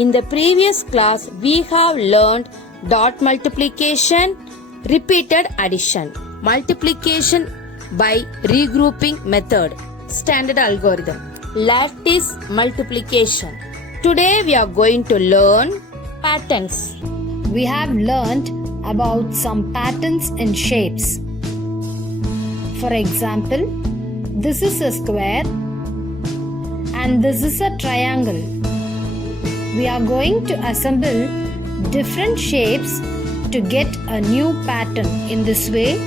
In the previous class, we have learned dot multiplication, repeated addition, multiplication by regrouping method, standard algorithm, lattice multiplication. Today we are going to learn patterns. We have learnt about some patterns in shapes. For example, this is a square and this is a triangle. We are going to assemble different shapes to get a new pattern. In this way,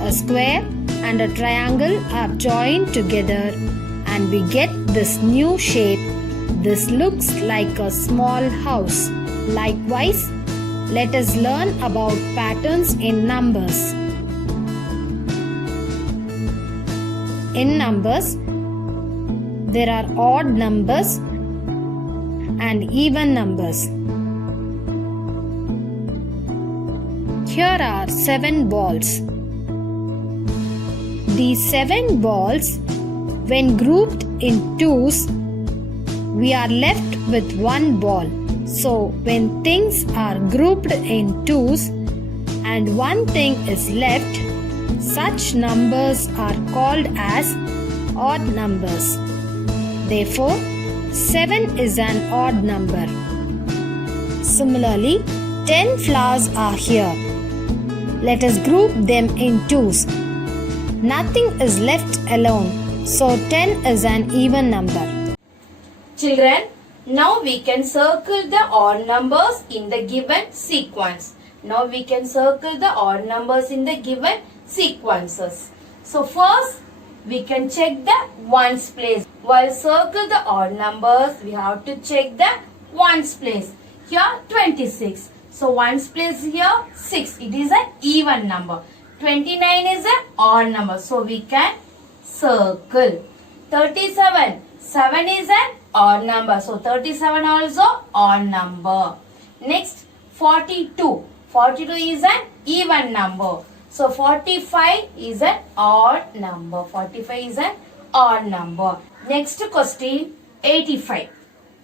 a square and a triangle are joined together and we get this new shape. This looks like a small house. Likewise, let us learn about patterns in numbers. In numbers, there are odd numbers and even numbers. Here are 7 balls. These 7 balls, when grouped in twos, we are left with 1 ball. So, when things are grouped in twos and one thing is left, such numbers are called as odd numbers. Therefore, 7 is an odd number. Similarly, 10 flowers are here. Let us group them in twos. Nothing is left alone, so 10 is an even number. Children, now we can circle the odd numbers in the given sequence. Now we can circle the odd numbers in the given sequences. So first, we can check the ones place. While circle the odd numbers, we have to check the ones place. Here 26. So ones place here 6. It is an even number. 29 is an odd number. So we can circle. 37. 7 is an odd number. So 37 also odd number. Next 42. 42 is an even number. So 45 is an odd number. 45 is an odd number. Next question 85.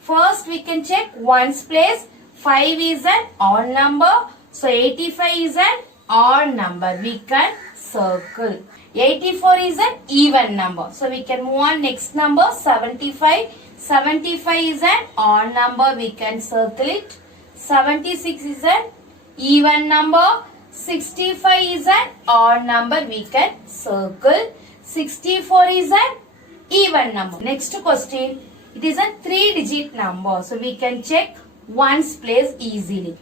First we can check ones place. 5 is an odd number. So 85 is an odd number. We can circle. 84 is an even number. So we can move on next number 75. 75 is an odd number. We can circle it. 76 is an even number. 65 is an odd number. We can circle. 64 is an even number. Next question. It is a 3-digit number. So we can check ones place easily.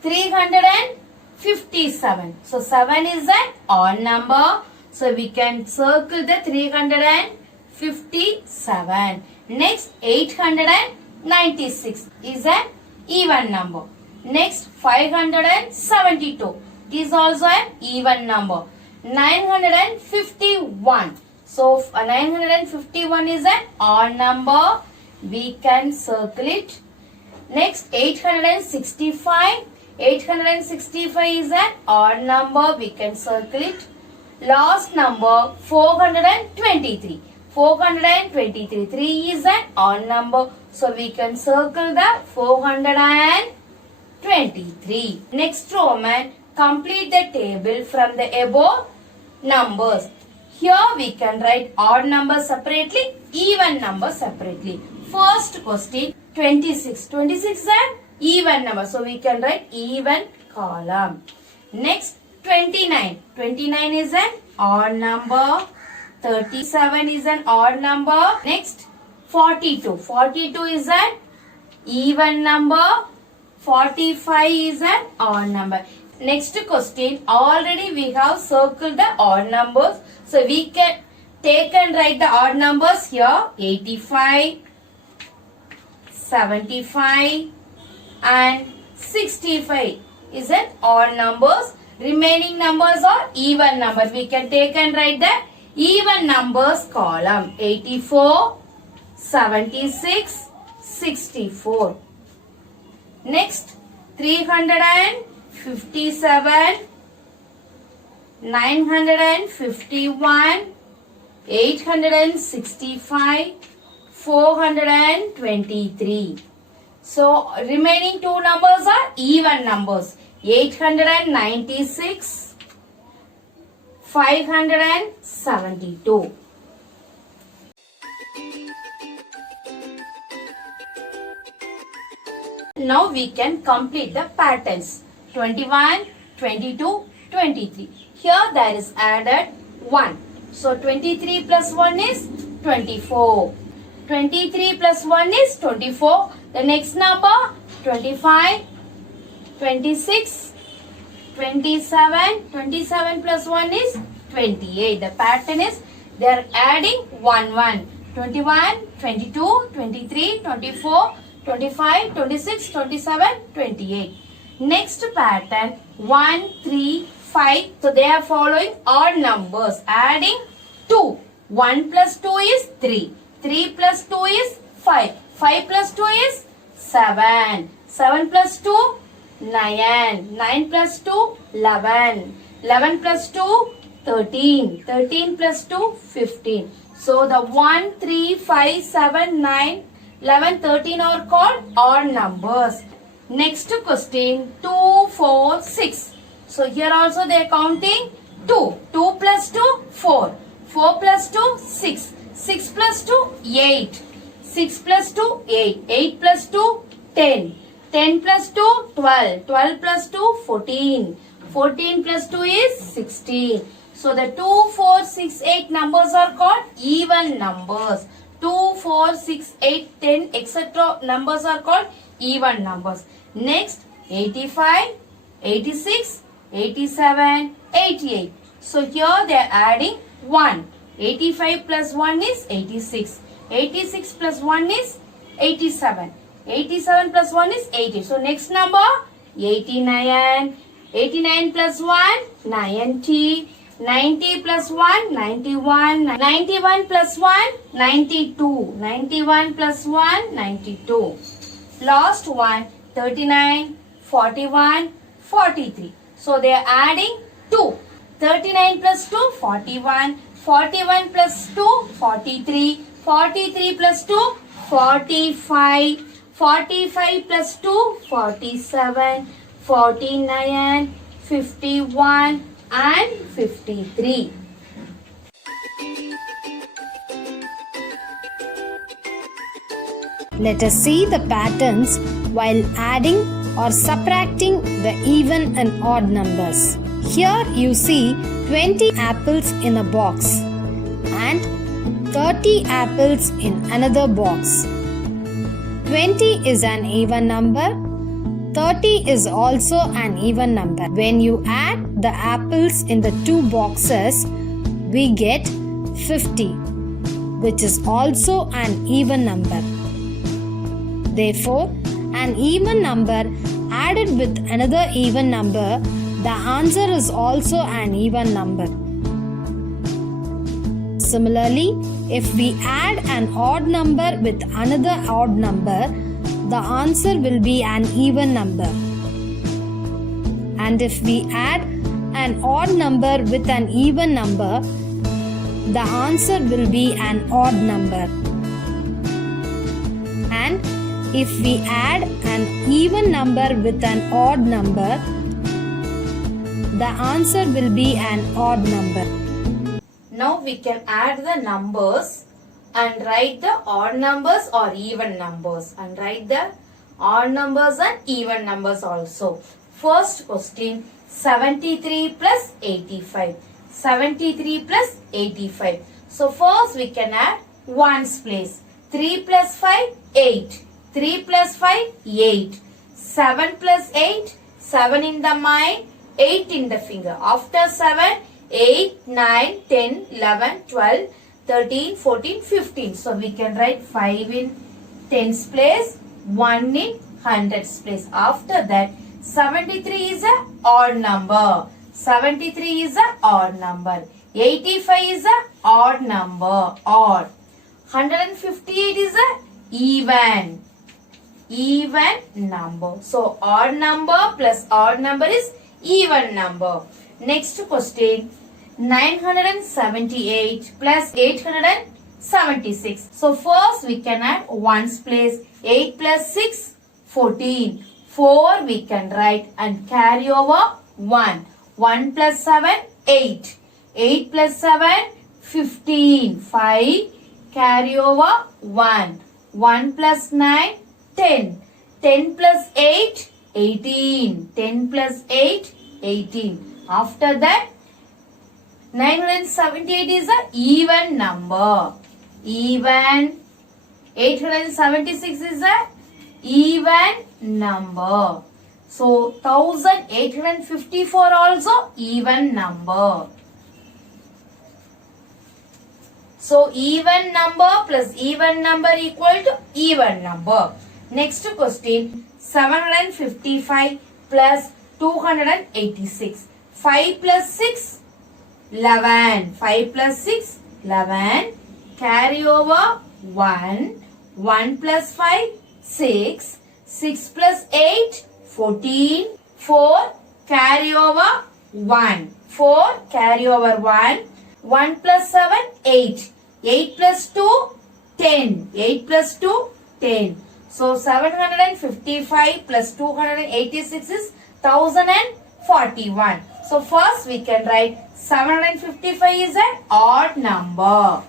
357. So 7 is an odd number. So we can circle the 357. Next 896 is an even number. Next 572 is also an even number. 951. So 951 is an odd number. We can circle it. Next 865. 865 is an odd number. We can circle it. Last number 423. 423. 3 is an odd number. So we can circle the 423. Next Roman, complete the table from the above numbers. Here we can write odd numbers separately, even numbers separately. First question 26. 26 is an even number. So we can write even column. Next 29. 29 is an odd number. 37 is an odd number. Next 42. 42 is an even number. 45 is an odd number. Next question. Already we have circled the odd numbers. So we can take and write the odd numbers here. 85, 75 and 65 is an odd numbers. Remaining numbers are even numbers. We can take and write the even numbers column. 84, 76, 64. Next 357, 951, 865, 423. So remaining two numbers are even numbers. 896, 572. Now we can complete the patterns. 21, 22, 23. Here there is added 1. So 23 plus 1 is 24. 23 plus 1 is 24. The next number 25, 26, 27. 27 plus 1 is 28. The pattern is they are adding 1, 1. 21, 22, 23, 24, 25, 26, 27, 28. Next pattern 1, 3, 5. So they are following odd numbers. Adding 2. 1 plus 2 is 3. 3 plus 2 is 5. 5 plus 2 is 7. 7 plus 2, 9. 9 plus 2, 11. 11 plus 2, 13. 13 plus 2, 15. So the 1, 3, 5, 7, 9, 11, 13 are called odd numbers. Next question 2, 4, 6. So here also they are counting 2. 2 plus 2, 4. 4 plus 2, 6. 6 plus 2, 8. 6 plus 2, 8. 8 plus 2, 10. 10 plus 2, 12. 12 plus 2, 14. 14 plus 2 is 16. So the 2, 4, 6, 8 numbers are called even numbers. 2, 4, 6, 8, 10, etc. numbers are called even numbers. Next 85, 86, 87, 88. So here they are adding 1. 85 plus 1 is 86. 86 plus 1 is 87. 87 plus 1 is 80. So next number 89. 89 plus 1 90. 90 plus 1 91. 91 plus 1 92. 91 plus 1 92. Last one 39, 41, 43. So they are adding 2. 39 plus 2 41. 41 plus 2 43. 43 plus 2 45. 45 plus 2 47. 49, 51 and 53. Let us see the patterns while adding or subtracting the even and odd numbers. Here you see 20 apples in a box and 30 apples in another box. 20 is an even number. 30 is also an even number. When you add the apples in the two boxes, we get 50, which is also an even number. Therefore, an even number added with another even number, the answer is also an even number. Similarly, if we add an odd number with another odd number, the answer will be an even number. And if we add an odd number with an even number, the answer will be an odd number. And if we add an even number with an odd number, the answer will be an odd number. Now we can add the numbers and write the odd numbers or even numbers, and write the odd numbers and even numbers also. First question 73 plus 85. 73 plus 85. So first we can add ones place. 3 plus 5 8. 3 plus 5 8. 7 plus 8 7 in the mind, 8 in the finger. After 7 8 9 10 11 12 13, 14, 15. So we can write 5 in tens place, 1 in hundreds place. After that, 73 is a odd number. 73 is a odd number. 85 is a odd number. Odd. 158 is a even. Even number. So odd number plus odd number is even number. Next question. 978 plus 876. So first we can add ones place. 8 plus 6, 14. 4 we can write and carry over 1. 1 plus 7, 8. 8 plus 7, 15. 5, carry over 1. 1 plus 9, 10. 10 plus 8, 18. 10 plus 8, 18. After that, 978 is an even number. Even. 876 is an even number. So 1854 also even number. So even number plus even number equal to even number. Next question, 755 plus 286. 5 plus 6, 11. 5 plus 6, 11. Carry over 1. 1 plus 5, 6. 6 plus 8, 14. 4, carry over 1. 4, carry over 1. 1 plus 7, 8. 8 plus 2, 10. 8 plus 2, 10. So 755 plus 286 is 1041. So first we can write 755 is an odd number.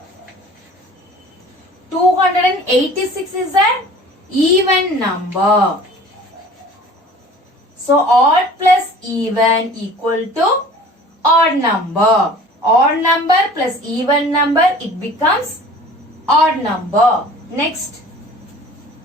286 is an even number. So odd plus even equal to odd number. Odd number plus even number, it becomes odd number. Next,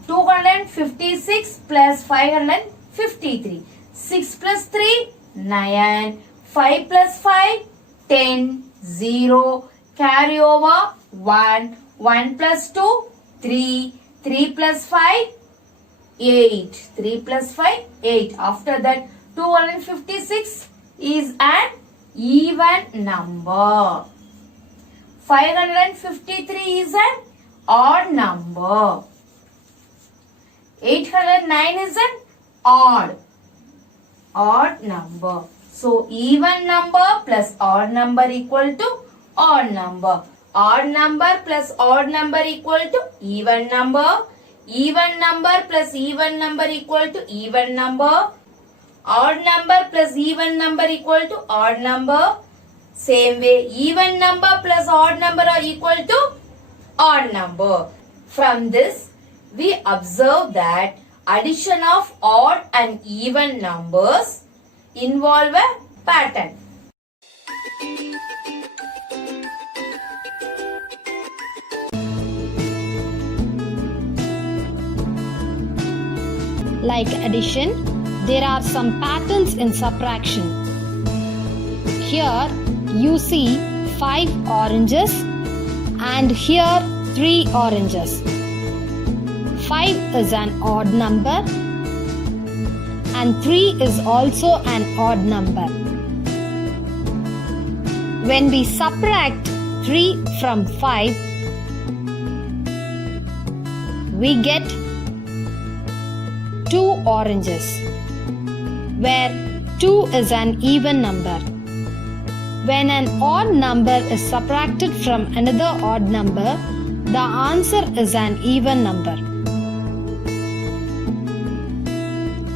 256 plus 553. 6 plus 3, 9. 5 plus 5, 10. 0. Carry over 1. 1 plus 2, 3. 3 plus 5, 8. 3 plus 5, 8. After that, 256 is an even number. 553 is an odd number. 809 is an odd number. So even number plus odd number equal to odd number. Odd number plus odd number equal to even number. Even number plus even number equal to even number. Odd number plus even number equal to odd number. Same way, even number plus odd number are equal to odd number. From this, we observe that addition of odd and even numbers involve a pattern. Like addition, there are some patterns in subtraction. Here you see 5 oranges and here 3 oranges. 5 is an odd number and 3 is also an odd number. When we subtract 3 from 5, we get 2 oranges, where 2 is an even number. When an odd number is subtracted from another odd number, the answer is an even number.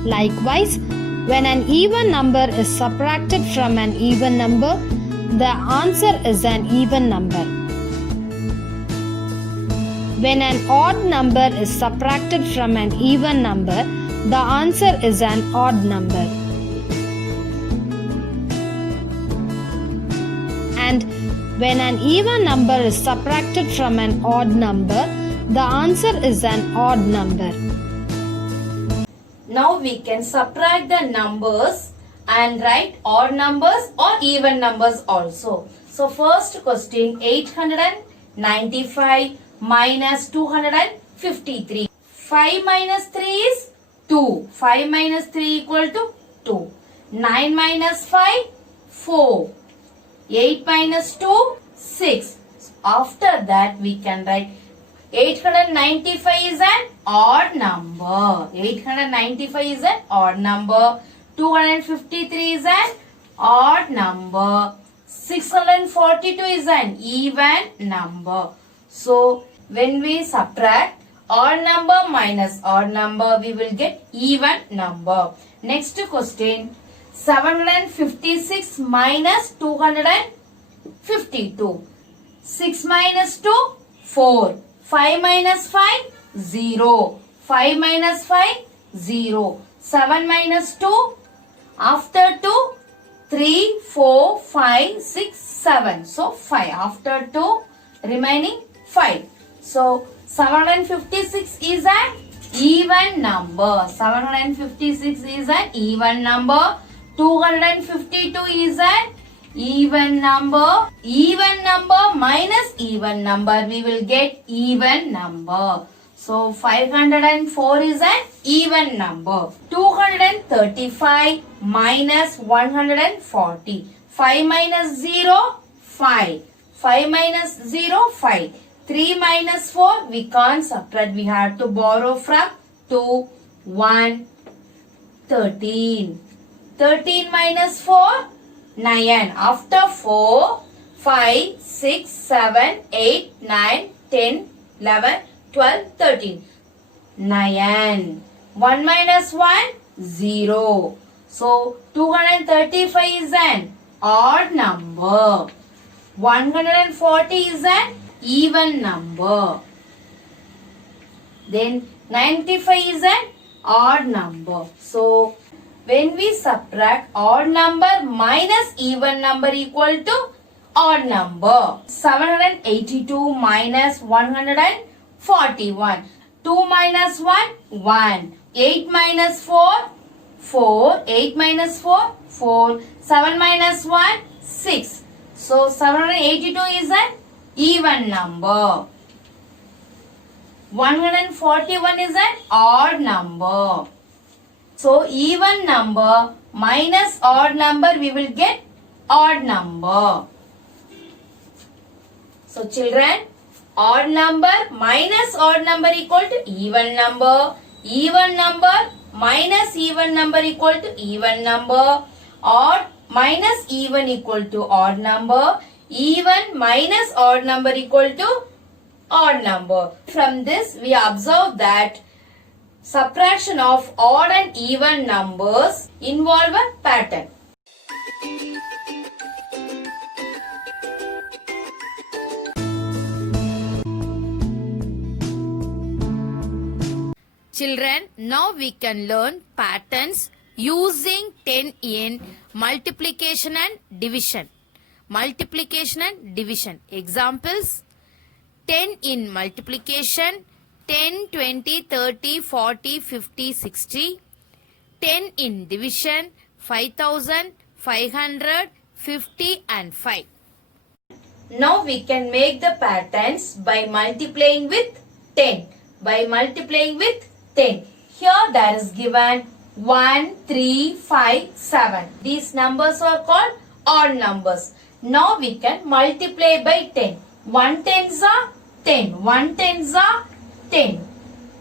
Likewise, when an even number is subtracted from an even number, the answer is an even number. When an odd number is subtracted from an even number, the answer is an odd number. And when an even number is subtracted from an odd number, the answer is an odd number. Now we can subtract the numbers and write odd numbers or even numbers also. So first question, 895 minus 253. 5 minus 3 is 2. 5 minus 3 equal to 2. 9 minus 5, 4. 8 minus 2, 6. After that we can write 895 is an odd number. 895 is an odd number. 253 is an odd number. 642 is an even number. So when we subtract odd number minus odd number, we will get even number. Next question, 756 minus 252. 6 minus 2, 4. 5 minus 5, 0. 5 minus 5, 0. 7 minus 2, after 2, 3, 4, 5, 6, 7. So 5. After 2, remaining 5. So 756 is an even number. 756 is an even number. 252 is an even number. Even number minus even number, we will get even number. So 504 is an even number. 235 minus 140. 5 minus 0, 5. 5 minus 0, 5. 3 minus 4, we can't subtract. We have to borrow from 2, 1, 13. 13 minus 4, 9. After 4, 5, 6, 7, 8, 9, 10, 11, 12, 13. 9. 1 minus 1, 0. So 235 is an odd number. 140 is an even number. Then 95 is an odd number. So when we subtract odd number minus even number equal to odd number. 782 minus 141. 2 minus 1, 1. 8 minus 4, 4. 8 minus 4, 4. 7 minus 1, 6. So 782 is an even number. 141 is an odd number. So even number minus odd number, we will get odd number. So children, odd number minus odd number equal to even number. Even number minus even number equal to even number. Odd minus even equal to odd number. Even minus odd number equal to odd number. From this we observe that subtraction of odd and even numbers involve a pattern. Children, now we can learn patterns using 10 in multiplication and division. Multiplication and division. Examples: 10 in multiplication, 10, 20, 30, 40, 50, 60. 10 in division, 5,500, 50 and 5. Now we can make the patterns by multiplying with 10. By multiplying with 10. Here there is given 1, 3, 5, 7. These numbers are called odd numbers. Now we can multiply by 10. 1 tens are 10. 1 tens are 10.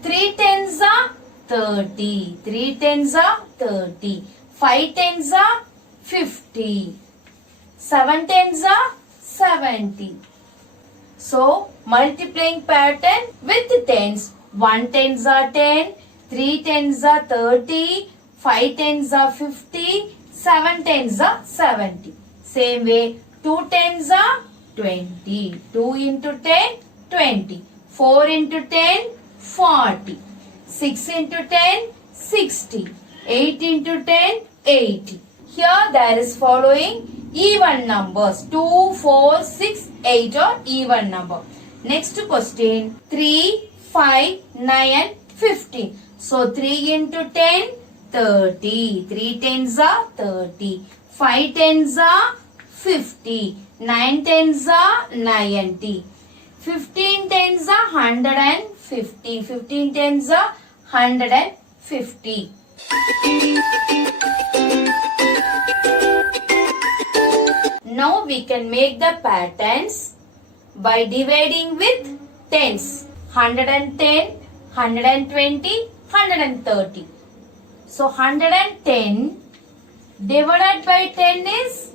3 tens are 30. 3 tens are 30. 5 tens are 50. 7 tens are 70. So multiplying pattern with tens. 1 tens are 10. 3 tens are 30. 5 tens are 50. 7 tens are 70. Same way, 2 tens are 20. 2 into 10, 20. 4 into 10, 40. 6 into 10, 60. 8 into 10, 80. Here there is following even numbers. 2, 4, 6, 8 are even number. Next question, 3, 5, 9 and 15. So 3 into 10, 30. 3 tens are 30. 5 tens are 50. 9 tens are 90. 15 tens are 150. 15 tens are 150. Now we can make the patterns by dividing with tens. 110, 120, 130. So 110 divided by 10 is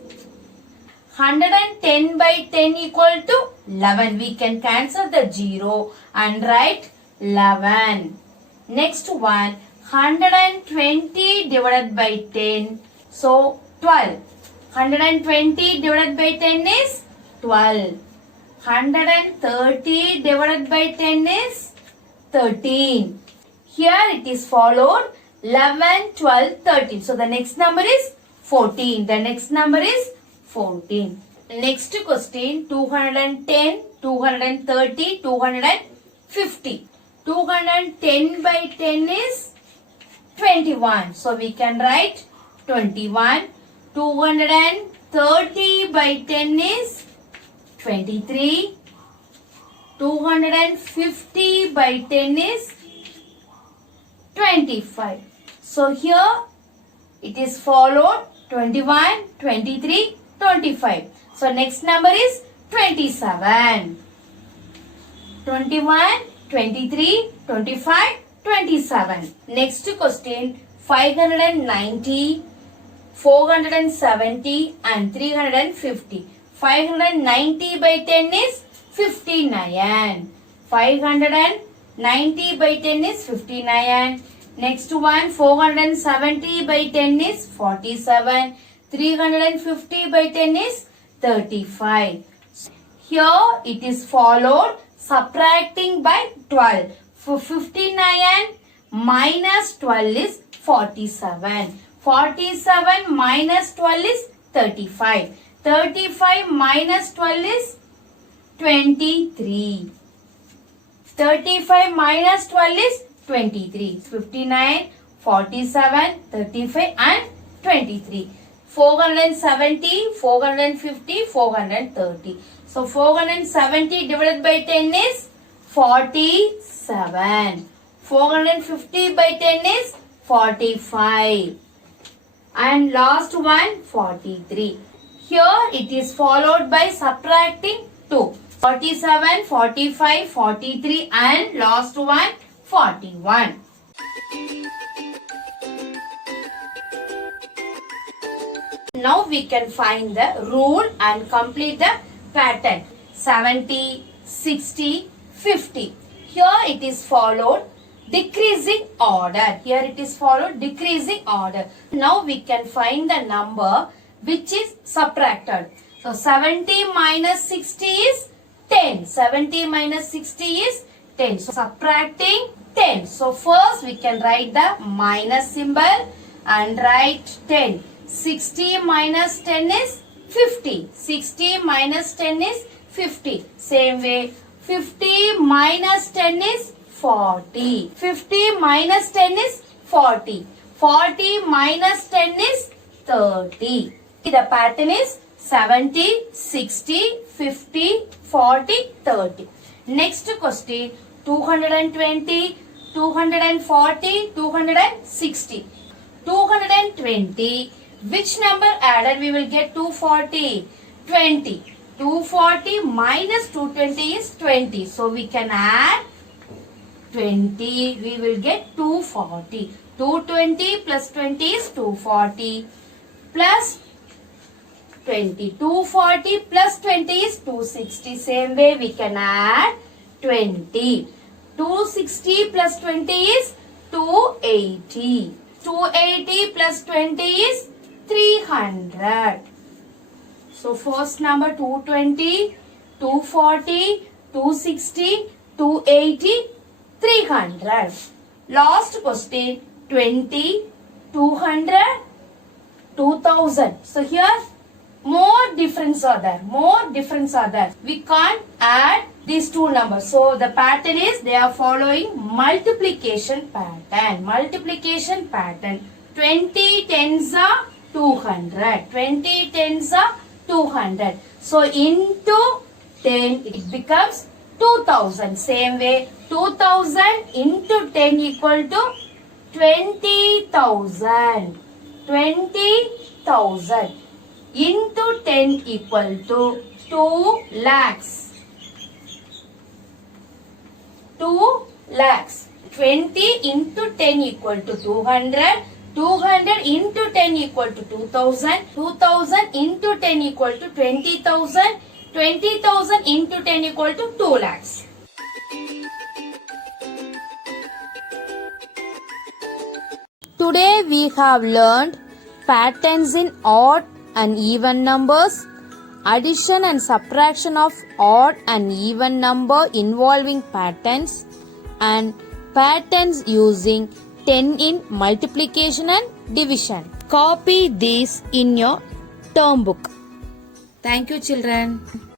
110 by 10 equal to 11. We can cancel the 0 and write 11. Next one, 120 divided by 10. So 12. 120 divided by 10 is 12. 130 divided by 10 is 13. Here it is followed 11, 12, 13. So the next number is 14. The next number is 14. Next question, 210, 230, 250. 210 by 10 is 21. So we can write 21. 230 by 10 is 23. 250 by 10 is 25. So here it is followed 21, 23, 25. So next number is 27. 21, 23, 25, 27. Next question, 590, 470 and 350. 590 by 10 is 59. 590 by 10 is 59. Next one, 470 by 10 is 47. 350 by 10 is 35. Here it is followed subtracting by 12. For 59 minus 12 is 47. 47 minus 12 is 35. 35 minus 12 is 23. 35 minus 12 is 23. 59, 47, 35 and 23. 470, 450, 430. So 470 divided by 10 is 47. 450 by 10 is 45. And last one 43. Here it is followed by subtracting 2. 47, 45, 43 and last one 41. Now we can find the rule and complete the pattern. 70, 60, 50. Here it is followed decreasing order. Here it is followed decreasing order. Now we can find the number which is subtracted. So 70 minus 60 is 10. 70 minus 60 is 10. So subtracting 10. So first we can write the minus symbol and write 10. 60 minus 10 is 50. 60 minus 10 is 50. Same way, 50 minus 10 is 40. 50 minus 10 is 40. 40 minus 10 is 30. The pattern is 70, 60, 50, 40, 30. Next question, 220, 240, 260. 220. Which number added we will get 240? 20. 240 minus 220 is 20. So we can add 20. We will get 240. 220 plus 20 is 240. Plus 20. 240 plus 20 is 260. Same way we can add 20. 260 plus 20 is 280. 280 plus 20 is 300. So first number 220, 240, 260, 280, 300. Last question 20, 200, 2000. So here more difference are there. More difference are there. We can't add these two numbers. So the pattern is they are following multiplication pattern. Multiplication pattern. 20 tens are 200. 20 tens are 200. So into 10 it becomes 2000. Same way 2000 into 10 equal to 20,000. 20,000 into 10 equal to 2 lakhs. 2 lakhs. 20 into 10 equal to 200. 200 into 10 equal to 2000. 2000 into 10 equal to 20,000. 20,000 into 10 equal to 2 lakhs. Today we have learned patterns in odd and even numbers, addition and subtraction of odd and even number involving patterns, and patterns using 10 in multiplication and division. Copy these in your term book. Thank you, children.